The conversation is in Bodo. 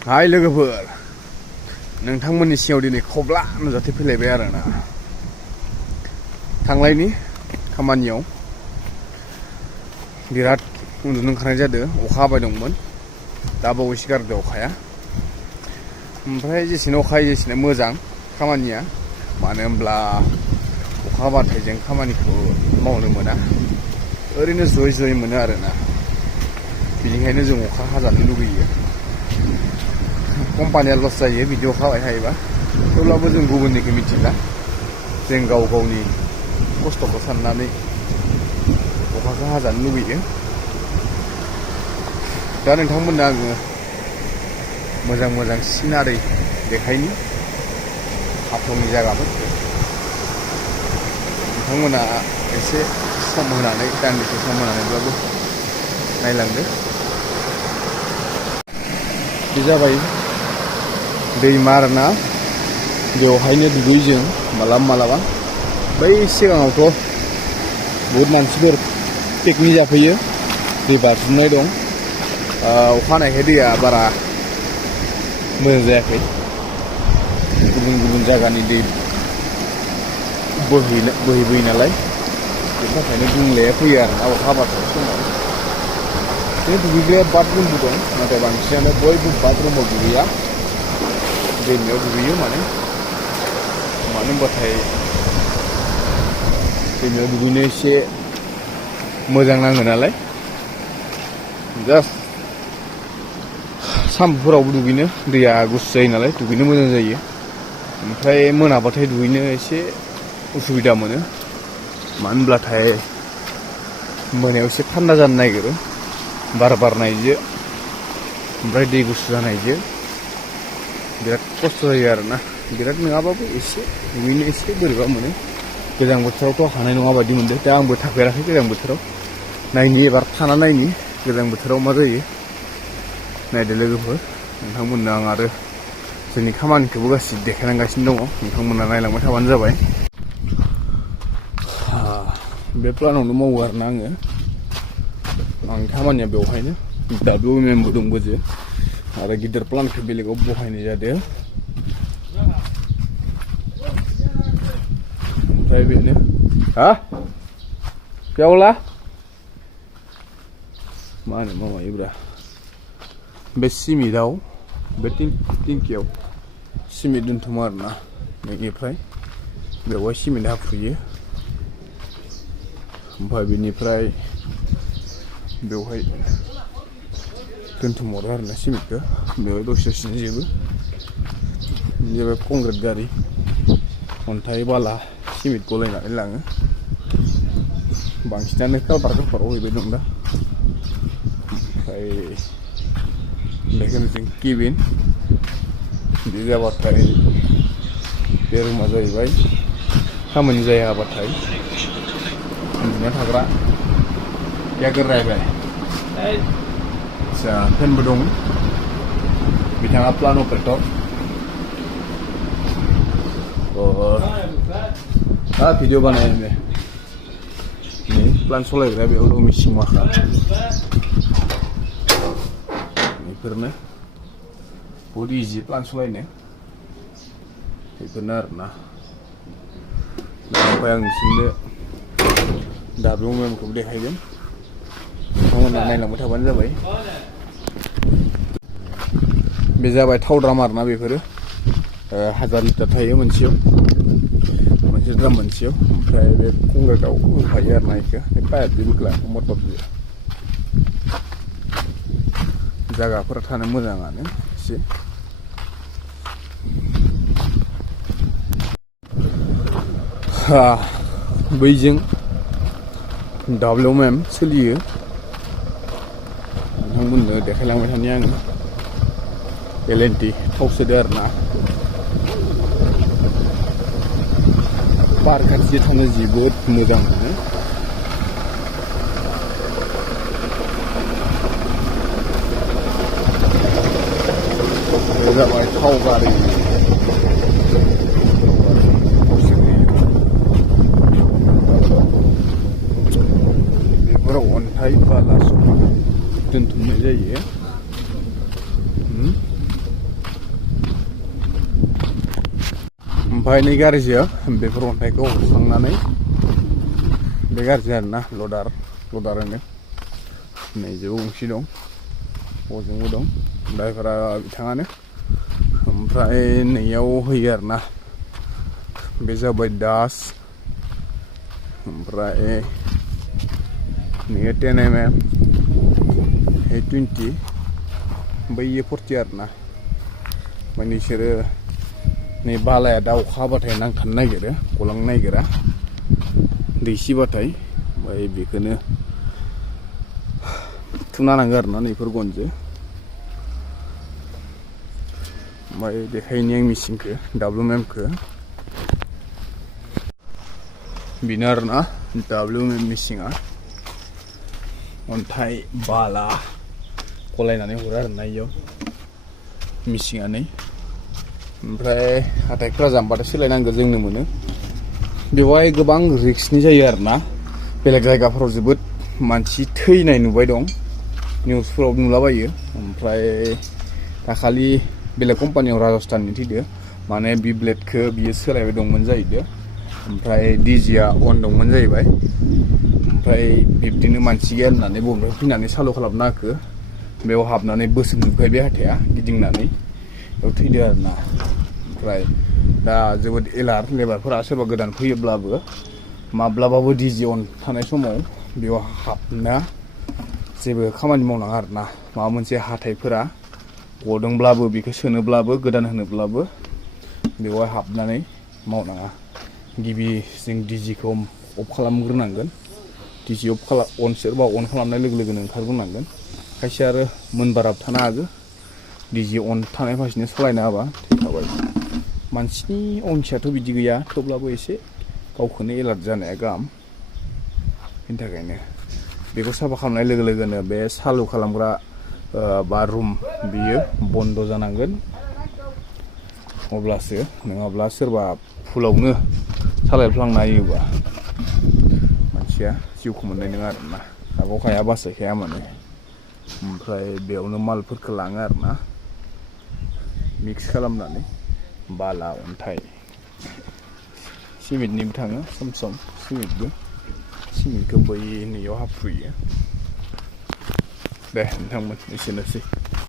हाय लोगोफोर नोंथांमोननि सिगाङाव दिनै खब्ला नुजाथि फैलायबाय आरोना थांलायनि खामानियाव बिराद उन्दुनो ओंखारनाय जादों अखा हाबाय दंमोन दा बावैसो गारदों अखाया ओमफ्राय जेसेनो अखा हायो जेसेनो मोजां खामानिया मानो होनब्ला अखा हाबाथाय जों खामानिखौ मावनो मोना ओरैनो जयै जयै मोनो आरोना बिनिखायनो जों अखा हाजानो लुगैयो कम्पानिया लस जायो बिदि अखा हाबाय थायोबा थेवब्लाबो जों गुबुननिखौ मिथिला जों गाव गावनि खस्थ'खौ साननानै अखाखौ हाजानो लुगैयो दा नोंथांमोननो आङो मोजां मोजां सिनारि देखायनि हाफंनि जायगाफोरखौ नोंथांमोना एसे सम होनानै दान्दिसे सम होनानैब्लाबो नायलांदो बे जाबाय दैमा आरोना बेवहायनो दुगैयो जों मालाबा मालाबा बै सिगाङावथ' बहुद मानसिफोर पिकनिक जाफैयो दै बाज्रुमनाय दं अखा हानायखाय दैया बारा मोजां जायाखै गुबुन गुबुन जायगानि दै बोहैबोयो नालाय बेनि थाखायनो गुंलेया फैयो आरोना अखा हाबाथाय समाव बे दुगैग्राया बाथरुमबो दं नाथाय बांसिनानो बयबो बाथरुमाव दुगैया दैमायाव दुगैयो मानो होनबाथाय दैमायाव दुगैनो एसे मोजां नाङो नालाय जास्ट सानफोरावबो दुगैनो दैया गुसु जायो नालाय दुगैनो मोजां जायो ओमफ्राय मोनाबाथाय दुगैनो एसे उसुबिदा मोनो मानो होनब्लाथाय मोनायाव एसे थान्दा जानो नागिरो बार बारनायजों ओमफ्राय दै गुसु जानायजों बिराद खस्थ' जायो आरोना बिराद नङाबाबो एसे दुगैनो एसे बोरैबा मोनो गोजां बोथोरावथ' हानाय नङा बायदि मोनदों दा आंबो थाफेराखै गोजां बोथोराव नायनि एबार थाना नायनि गोजां बोथोराव मा जायो नायदो लोगोफोर नोंथांमोननो आं आरो जोंनि खामानिखौबो गासिबो देखायलांगासिनो दङ नोंथांमोना नायलांबाय थाबानो जाबाय बे प्लानावनो मावो आरोना आंनि खामानिया बेवहायनो WMMबो दंबोजो आरो गिदिर प्लानखौ बेलेगाव बहायनाय जादों ओमफ्राय बेनो बेवला मा होनो माबायोब्रा बे सिमेन्टआव बे टेंकियाव सिमेन्ट दोनथुमो आरोना बेनिफ्राय बेवहाय सिमेन्ट हाफुयो ओमफ्राय बेनिफ्राय बेवहाय दोनथुमहरो आरोना सिमेन्टखौ बेवहाय दसे जोबो जाबाय कंक्रिट गारि अन्थाइ बाला सिमेन्ट गलायनानै लाङो बांसिनानो कालभाराव हैबाय दं दा ओमफ्राय बेखौनो जों केबिन बे जाबाथाय बे रुमा जाहैबाय खामानि जायाबाथाय उन्दुना थाग्रा रायबाय आदसा फेनबो दं बिथाङा प्लान अपारेटर भिडिअ बानायो नै प्लान सालायग्रा बेयाव दं मिसिं माखा बेफोरनो बहुद इजि प्लान सालायनो बेफोरनो आरोना ओमफ्राय आं नोंसोरनो WMMखौबो देखायगोन नोंथांमोना नायलांबाय थाबानो जाबाय बे जाबाय थाव द्राम आरोना बेफोरो 1000 लिटार थायो मोनसे द्राम मोनसेयाव ओमफ्राय बे कंक्रिटआव होफायो आरोना बेखौ बे पाइपजों बोख्ला मटरजों जायगाफोरा थानो मोजाङानो एसे बैजों WMM सोलियो नोंथांमोननो देखायलांबाय थानि आङो LNT थाव सोदो आरोना बार खाथियाव थानो जोबोद मोजां मोनो बे जाबाय थाव गारि बेफोराव अन्थाइ बाला दोनथुमनाय जायो ओमफ्राय नै गारिजों बेफोर अन्थाइखौ हखांनानै बे गारिजों आरोना लदार होनो नैजोबो गंसे दं हजोंबो दं ड्राइभारा बिथाङानो ओमफ्राय नैयाव होयो आरोना बे जाबाय दास ओमफ्राय नैयो 10 mm 20 बैयो 40 आरोना ओमफ्राय नोंसोरो नै बालाया दा अखा हाबाथाय नांथानो नागिरो गलांनो नागिरा दै सिबाथाय ओमफ्राय बेखौनो थुना नांगौ आरोना नैफोर गनजों ओमफ्राय देखायनि आं मेचिनखौ WMखौ बेनो आरोना WM मेचिना अन्थाइ बाला गलायनानै हरो आरोना इयाव मेचिनानै ओमफ्राय हाथाइफ्रा जामबाथाय सोलायनांगौ जोंनो मोनो बेवहाय गोबां रिक्सनि जायो आरोना बेलेग जायगाफोराव जोबोद मानसि थैनाय नुबाय दं निउसफोराव नुलाबायो ओमफ्राय दाखालि बेलेग कम्पानियाव राजस्थाननि थैदो माने बि ब्लेडखौ बियो सोलायबाय दंमोन जाहैदों ओमफ्राय डिजिया अन दंमोन जाहैबाय ओमफ्राय बिब्दिनो मानसि गैया होननानै बबेनिफ्राय फैनानै सालु खालामना होखो बेयाव हाबनानै बोसोनजोबबाय बे हाथाया गिदिंनानै बेयाव थैदो आरोना ओमफ्राय दा जोबोद एलार्ट लेबारफोरा सोरबा गोदान फैयोब्लाबो माब्लाबाबो डिजि अन थानाय समाव बेयाव हाबना जेबो खामानि मावनाङा आरोना माबा मोनसे हाथाइफोरा गदोंब्लाबो बेखौ सोनोब्लाबो गोदान होनोब्लाबो बेवहाय हाबनानै मावनाङा गिबि जों डिजिखौ अफ खालामग्रोनांगोन डिजि सोरबा अन खालामनाय लोगो लोगोनो ओंखारग्रोनांगोन खायसे आरो मोनबाराब थानो हागौ डिजि अन थानाय फारसेनो सालायना होबा थैखाबाय मानसिनि अंथियाथ' बिदि गैया थेवब्लाबो एसे गावखौनो एलार्ट जानाया गाहाम बेनि थाखायनो बेखौ साफा खालामनाय लोगो लोगोनो बे सालु खालामग्रा बा रुम बियो बन्द जानांगोन अब्लासो नङाब्ला सोरबा फुलावनो सालायफ्लांना होयोबा मानसिया जिउखौ मोननाय नङा आरोना खागावखाया बासायखाया माने ओमफ्राय बेयावनो मालफोरखौ लाङो आरोना मिक्स खालामनानै बाला अन्थाइ सिमेन्टनिबो थाङो सम सम सिमेन्टखौ बै नैयाव हाफ्रुयो दे नोंथांमोन एसेनोसै